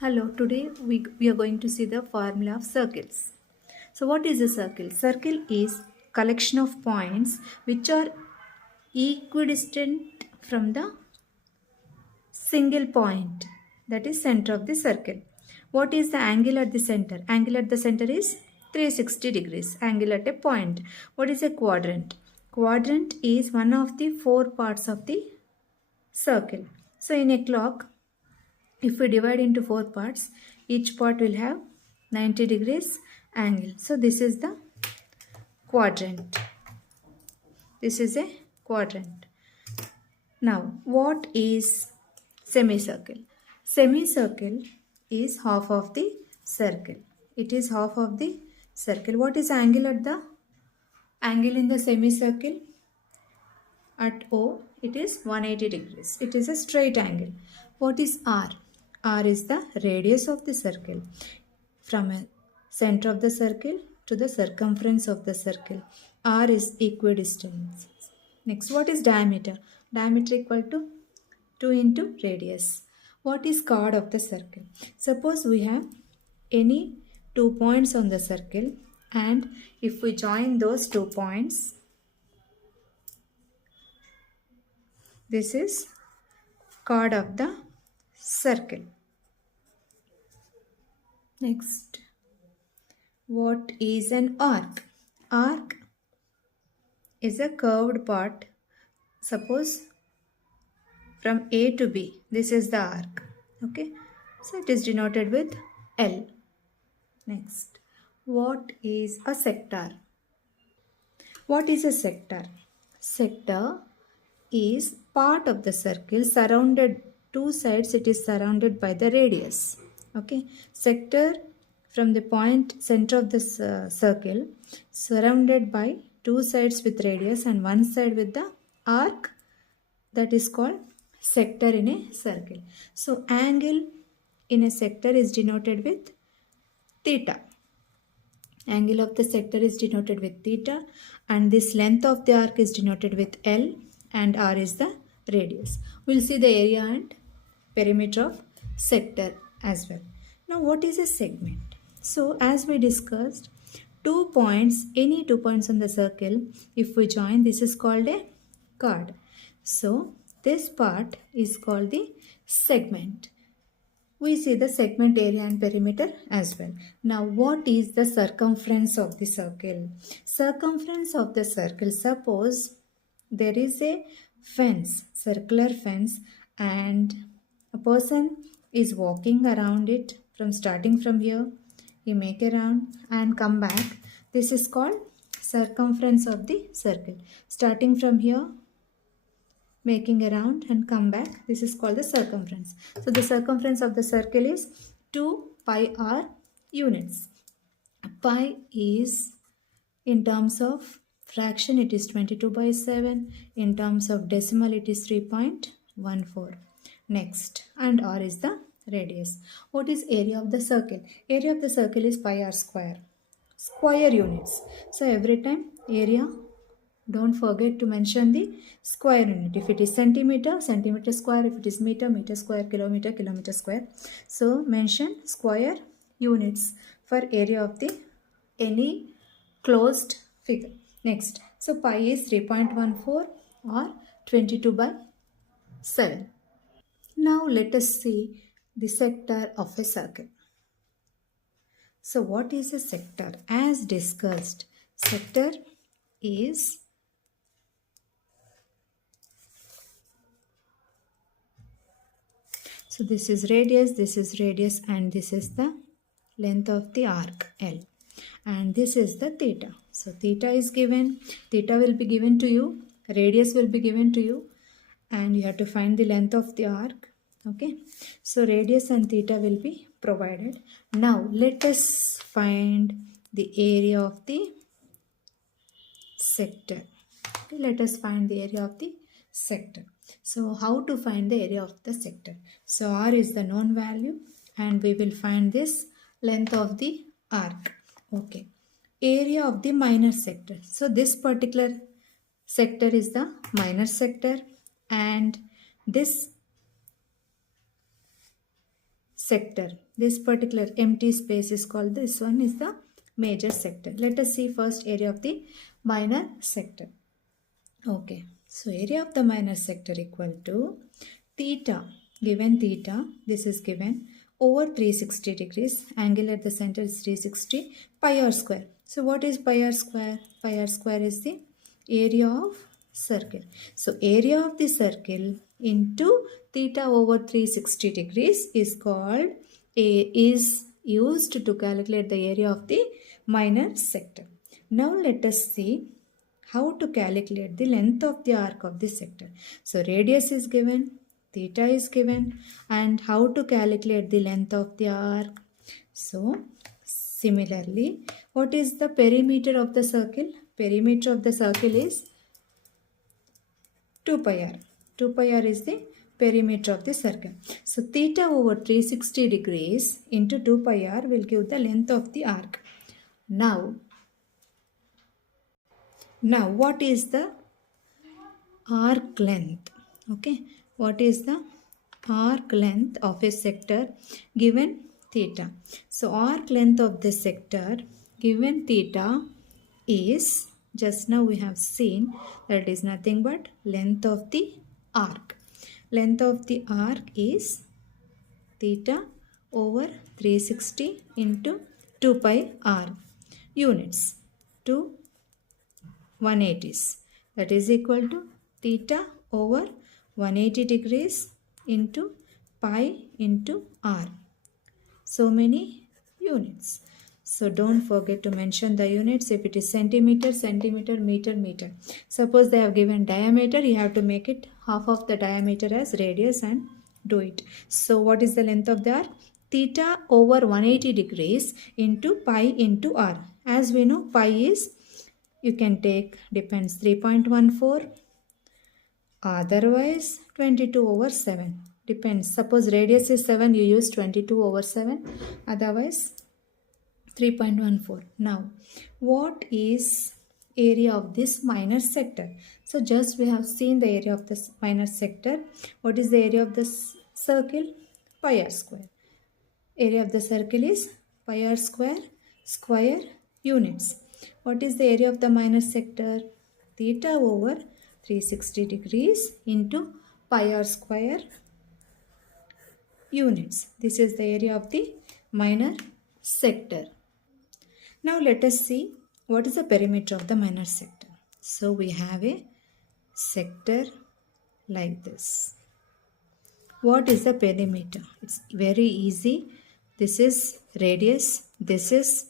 Hello, today we are going to see the formula of circles. So what is a circle? Circle is collection of points which are equidistant from the single point, that is center of the circle. What is the angle at the center? Angle at the center is 360 degrees. Angle at a point. What is a quadrant? Quadrant is one of the four parts of the circle. So in a clock, if we divide into four parts, each part will have 90 degrees angle. So this is the quadrant. This is a quadrant. Now, what is semicircle? Semicircle is half of the circle. It is half of the circle. What is angle at the angle in the semicircle? At O, it is 180 degrees. It is a straight angle. What is R? R is the radius of the circle. From a center of the circle to the circumference of the circle. R is equidistant. Next, what is diameter? Diameter equal to 2 into radius. What is chord of the circle? Suppose we have any 2 points on the circle, and if we join those 2 points, this is chord of the circle. Next, what is an arc? Arc is a curved part. Suppose from A to B, this is the arc. Okay, so it is denoted with L. Next, what is a sector? What is a sector? Sector is part of the circle surrounded, two sides it is surrounded by the radius. Okay, sector from the point center of the circle surrounded by two sides with radius and one side with the arc, that is called sector in a circle. So angle in a sector is denoted with theta. Angle of the sector is denoted with theta, and this length of the arc is denoted with L, and R is the radius. We'll see the area and perimeter of sector as well. Now, what is a segment? So as we discussed, 2 points, any 2 points on the circle, if we join, this is called a chord. So this part is called the segment. We see the segment area and perimeter as well. Now, what is the circumference of the circle? Circumference of the circle, suppose there is a fence, circular fence, and a person is walking around it from starting from here. He make a round and come back. This is called circumference of the circle. Starting from here, making a round and come back, this is called the circumference. So the circumference of the circle is 2 pi r units. Pi is, in terms of fraction, it is 22/7. In terms of decimal, it is 3.14. Next, and r is the radius. What is area of the circle? Area of the circle is pi r square. Square units. So every time area, don't forget to mention the square unit. If it is centimeter, centimeter square. If it is meter, meter square. Kilometer, kilometer square. So mention square units for area of the any closed figure. Next, so pi is 3.14 or 22/7. Now let us see the sector of a circle. So what is a sector? As discussed, sector is so this is radius, and this is the length of the arc L, and this is the theta. So theta is given, theta will be given to you, radius will be given to you, and you have to find the length of the arc. Okay, so radius and theta will be provided. Now let us find the area of the sector. Okay, let us find the area of the sector. So how to find the area of the sector? So r is the known value, and we will find this length of the arc. Okay, area of the minor sector. So this particular sector is the minor sector, and this sector. This particular empty space is called, this one is the major sector. Let us see first area of the minor sector. Okay, so area of the minor sector equal to theta, given theta, this is given, over 360 degrees, angle at the center is 360, pi r square. So what is pi r square? Pi r square is the area of circle. So area of the circle into theta over 360 degrees is called, is used to calculate the area of the minor sector. Now let us see how to calculate the length of the arc of the sector. So radius is given, theta is given, and how to calculate the length of the arc. So similarly, what is the perimeter of the circle? Perimeter of the circle is 2 pi r. 2 pi r is the perimeter of the circle. So theta over 360 degrees into 2 pi r will give the length of the arc. Now what is the arc length? Okay, what is the arc length of a sector given theta? So arc length of the sector given theta is, just now we have seen that is nothing but length of the arc. Length of the arc is theta over 360 into 2 pi r units to 180s. That is equal to theta over 180 degrees into pi into r. So many units. So don't forget to mention the units. If it is centimeter, centimeter, meter, meter. Suppose they have given diameter, you have to make it half of the diameter as radius and do it. So what is the length of the arc? Theta over 180 degrees into pi into r. As we know, pi is, you can take, depends, 3.14, otherwise 22 over 7. Depends. Suppose radius is 7, you use 22 over 7, otherwise 3.14. Now, what is area of this minor sector? So just we have seen the area of this minor sector. What is the area of this circle? Pi r square. Area of the circle is pi r square, square units. What is the area of the minor sector? Theta over 360 degrees into pi r square units. This is the area of the minor sector. Now let us see what is the perimeter of the minor sector. So we have a sector like this. What is the perimeter? It's very easy. This is radius, this is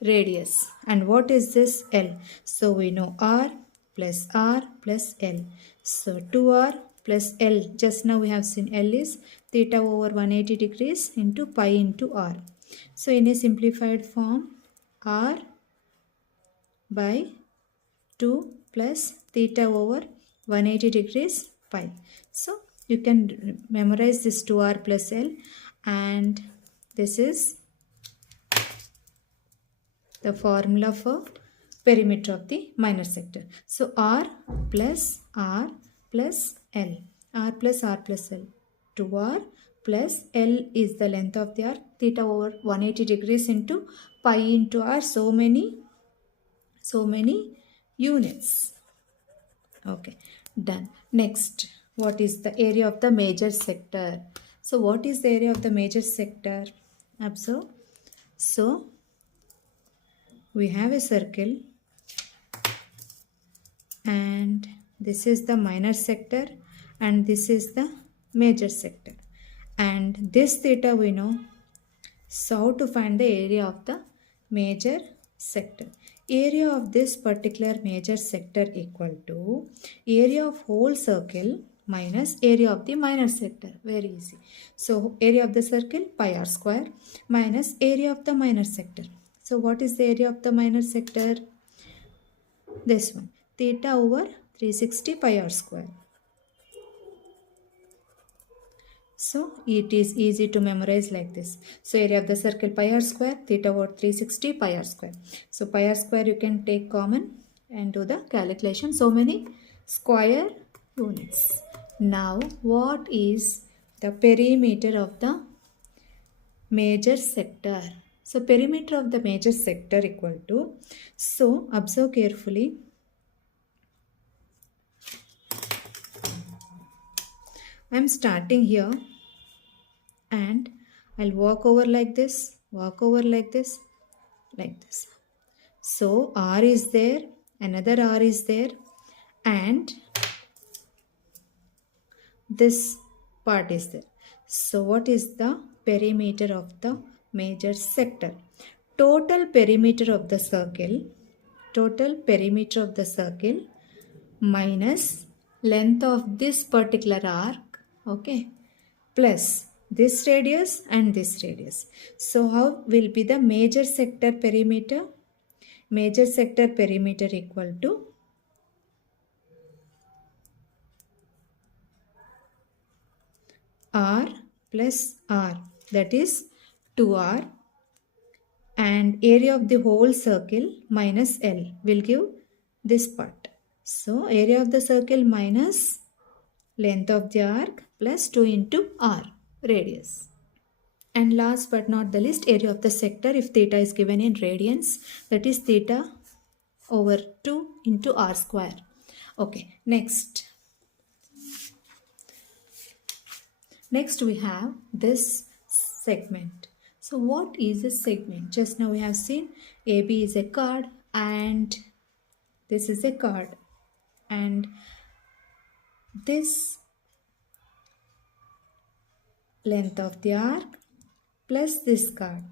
radius. And what is this? L. So we know R plus L. So 2R plus L. Just now we have seen L is theta over 180 degrees into pi into R. So in a simplified form, R by 2 plus theta over 180 degrees pi. So you can memorize this 2R plus L, and this is the formula for perimeter of the minor sector. So R plus L. R plus L. 2R plus L is the length of the arc. Theta over 180 degrees into pi into R. So many units. Okay, done. Next, what is the area of the major sector? So what is the area of the major sector? Observe. So we have a circle and this is the minor sector and this is the major sector, and this theta we know. So how to find the area of the major sector? Area of this particular major sector equal to area of whole circle minus area of the minor sector. Very easy. So area of the circle pi r square minus area of the minor sector. So what is the area of the minor sector? This one, theta over 360 pi r square. So it is easy to memorize like this. So area of the circle pi r square, theta over 360 pi r square. So pi r square you can take common and do the calculation. So many square units. Now what is the perimeter of the major sector. So perimeter of the major sector equal to, so observe carefully. I'm starting here and I'll walk over like this, walk over like this, like this. So R is there, another R is there, and this part is there. So what is the perimeter of the major sector? Total perimeter of the circle, total perimeter of the circle minus length of this particular arc, okay, plus this radius and this radius. So how will be the major sector perimeter? Major sector perimeter equal to R plus R, that is 2R, and area of the whole circle minus L will give this part. So area of the circle minus length of the arc plus 2 into R, radius. And last but not the least, area of the sector if theta is given in radians, that is theta over 2 into R square. Okay, next we have this segment. So what is a segment? Just now we have seen AB is a chord and this is a chord, and this length of the arc plus this chord,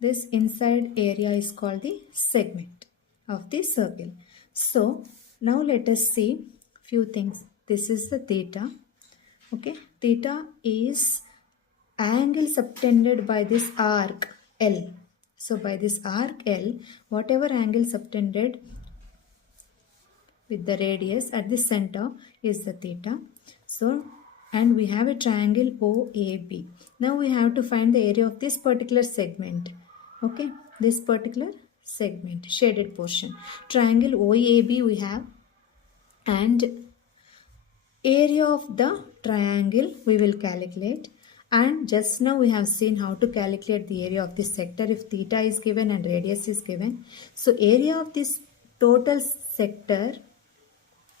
this inside area is called the segment of the circle. So now let us see few things. This is the theta. Okay, theta is angle subtended by this arc L. So by this arc L, whatever angle subtended with the radius at the center is the theta. So, and we have a triangle OAB. Now we have to find the area of this particular segment. Okay, this particular segment, shaded portion. Triangle OAB we have, and area of the triangle we will calculate. And just now we have seen how to calculate the area of this sector if theta is given and radius is given. So area of this total sector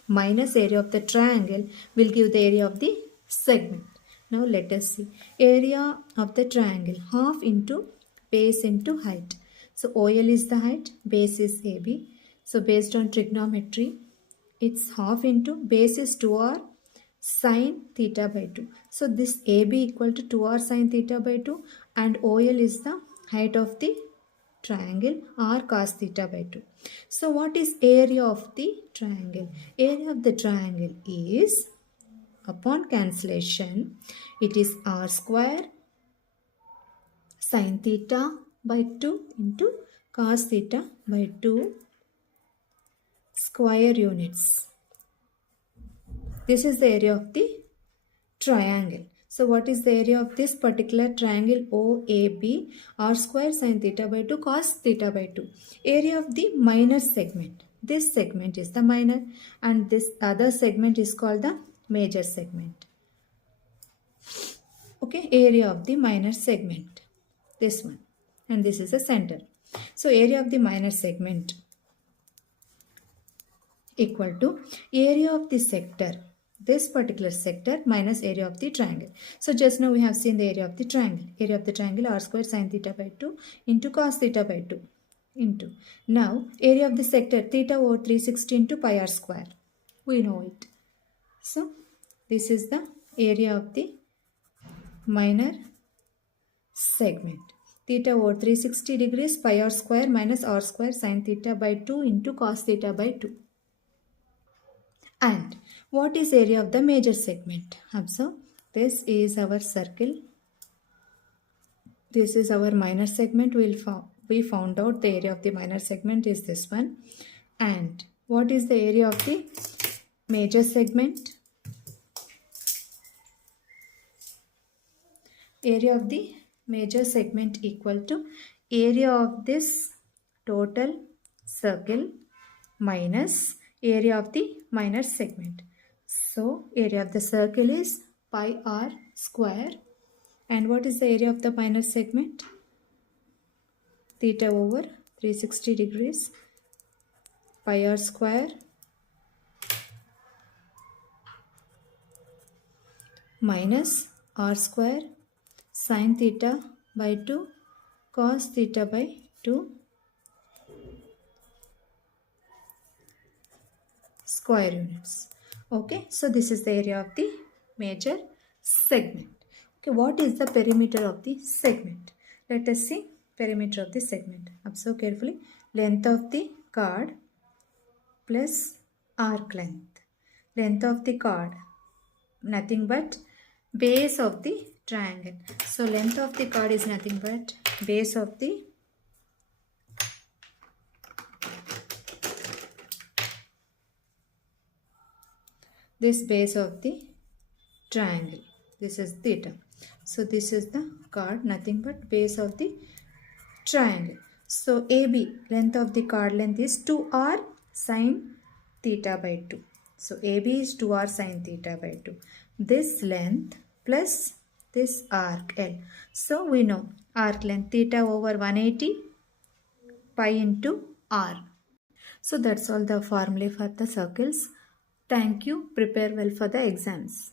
minus area of the triangle will give the area of the segment. Now let us see. Area of the triangle, half into base into height. So OL is the height, base is AB. So based on trigonometry, it's half into base is 2r sine theta by 2. So this AB equal to 2r sine theta by 2, and OL is the height of the triangle, r cos theta by 2. So what is area of the triangle? Area of the triangle is, upon cancellation, it is r square sine theta by 2 into cos theta by 2 square units. This is the area of the triangle. So what is the area of this particular triangle OAB? R square sine theta by 2 cos theta by 2. Area of the minor segment. This segment is the minor and this other segment is called the major segment. Okay, area of the minor segment. This one. And this is the center. So area of the minor segment equal to area of the sector, this particular sector, minus area of the triangle. So just now we have seen the area of the triangle. Area of the triangle r square sine theta by 2 into cos theta by 2 into. Now area of the sector theta over 360 into pi r square. We know it. So this is the area of the minor segment. Theta over 360 degrees pi r square minus r square sine theta by 2 into cos theta by 2. And what is area of the major segment? Observe, this is our circle. This is our minor segment. We found out the area of the minor segment is this one. And what is the area of the major segment? Area of the major segment equal to area of this total circle minus area of the minor segment. So area of the circle is pi r square And what is the area of the minor segment? Theta over 360 degrees pi r square minus r square sin theta by 2 cos theta by 2 square units. Okay, so this is the area of the major segment. Okay, what is the perimeter of the segment? Let us see perimeter of the segment. Observe carefully. Length of the chord plus arc length. Length of the chord, nothing but base of the triangle. So length of the chord is nothing but base of the base of the triangle. This is theta. So this is the chord, nothing but base of the triangle. So AB, length of the chord length is 2r sine theta by 2. So AB is 2r sine theta by 2. This length plus this arc L. So we know arc length theta over 180 pi into r. So that's all the formulae for the circles. Thank you. Prepare well for the exams.